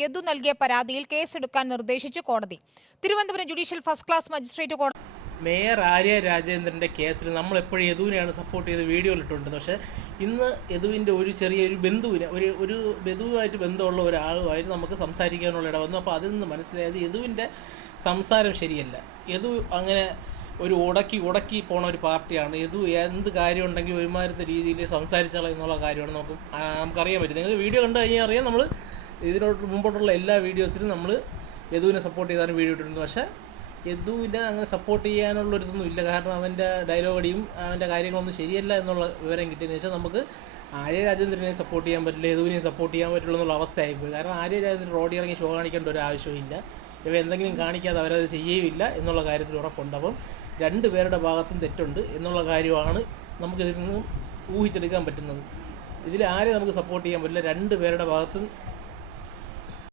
യദു നൽകിയ പരാതിയിൽ കേസെടുക്കാൻ നിർദ്ദേശിച്ചു കോടതി. Thiruvananthapuram judicial first class magistrate കോടതി മേയർ ആര്യ രാജേന്ദ്രൻ്റെ കേസിൽ നമ്മൾ എപ്പോഴും യദുവിനെയാണ് സപ്പോർട്ട് ചെയ്ത് വീഡിയോയിലിട്ടുണ്ട്. പക്ഷേ ഇന്ന് യദുവിൻ്റെ ഒരു ചെറിയൊരു ബന്ധുവിനെ ഒരു ബന്ധുവുമായിട്ട് ബന്ധമുള്ള ഒരാളുമായിട്ട് നമുക്ക് സംസാരിക്കാനുള്ള ഇട വന്നു. അപ്പോൾ അതിൽ നിന്ന് മനസ്സിലായത് യദുവിൻ്റെ സംസാരം ശരിയല്ല. യദു അങ്ങനെ ഒരു ഉടക്കി പോണ ഒരു പാർട്ടിയാണ്. യദു എന്ത് കാര്യം ഉണ്ടെങ്കിൽ ഒരുമാതിരത്തെ രീതിയിൽ സംസാരിച്ചാൽ എന്നുള്ള കാര്യമാണ് നമുക്കറിയാൻ പറ്റും. നിങ്ങൾ വീഡിയോ കണ്ടു കഴിഞ്ഞാൽ അറിയാം. നമ്മൾ ഇതിനോട്ട് മുമ്പോട്ടുള്ള എല്ലാ വീഡിയോസിലും നമ്മൾ യദുവിനെ സപ്പോർട്ട് ചെയ്താണ് വീഡിയോ ഇട്ടിരുന്നു. പക്ഷേ യദുവിനെ അങ്ങനെ സപ്പോർട്ട് ചെയ്യാനുള്ളൊരിതൊന്നും ഇല്ല. കാരണം അവൻ്റെ ഡയലോഗ് അടിയും അവൻ്റെ കാര്യങ്ങളൊന്നും ശരിയല്ല എന്നുള്ള വിവരം കിട്ടിയതിന് ശേഷം നമുക്ക് ആര്യ രാജേന്ദ്രനെ സപ്പോർട്ട് ചെയ്യാൻ പറ്റില്ല, യദുവിനെ സപ്പോർട്ട് ചെയ്യാൻ പറ്റുള്ളൂ എന്നുള്ള അവസ്ഥയായിപ്പോയി. കാരണം ആര്യ രാജേന്ദ്രൻ റോഡിൽ ഇറങ്ങി ഷോ കാണിക്കേണ്ട ഒരു ആവശ്യമില്ല. ഇവ എന്തെങ്കിലും കാണിക്കാതെ അവരത് ചെയ്യുകയില്ല എന്നുള്ള കാര്യത്തിൽ ഉറപ്പുണ്ട്. അപ്പം രണ്ട് പേരുടെ ഭാഗത്തും തെറ്റുണ്ട് എന്നുള്ള കാര്യമാണ് നമുക്കിതിൽ നിന്നും ഊഹിച്ചെടുക്കാൻ പറ്റുന്നത്. ഇതിൽ ആരെ നമുക്ക് സപ്പോർട്ട് ചെയ്യാൻ പറ്റില്ല. രണ്ട് പേരുടെ ഭാഗത്തും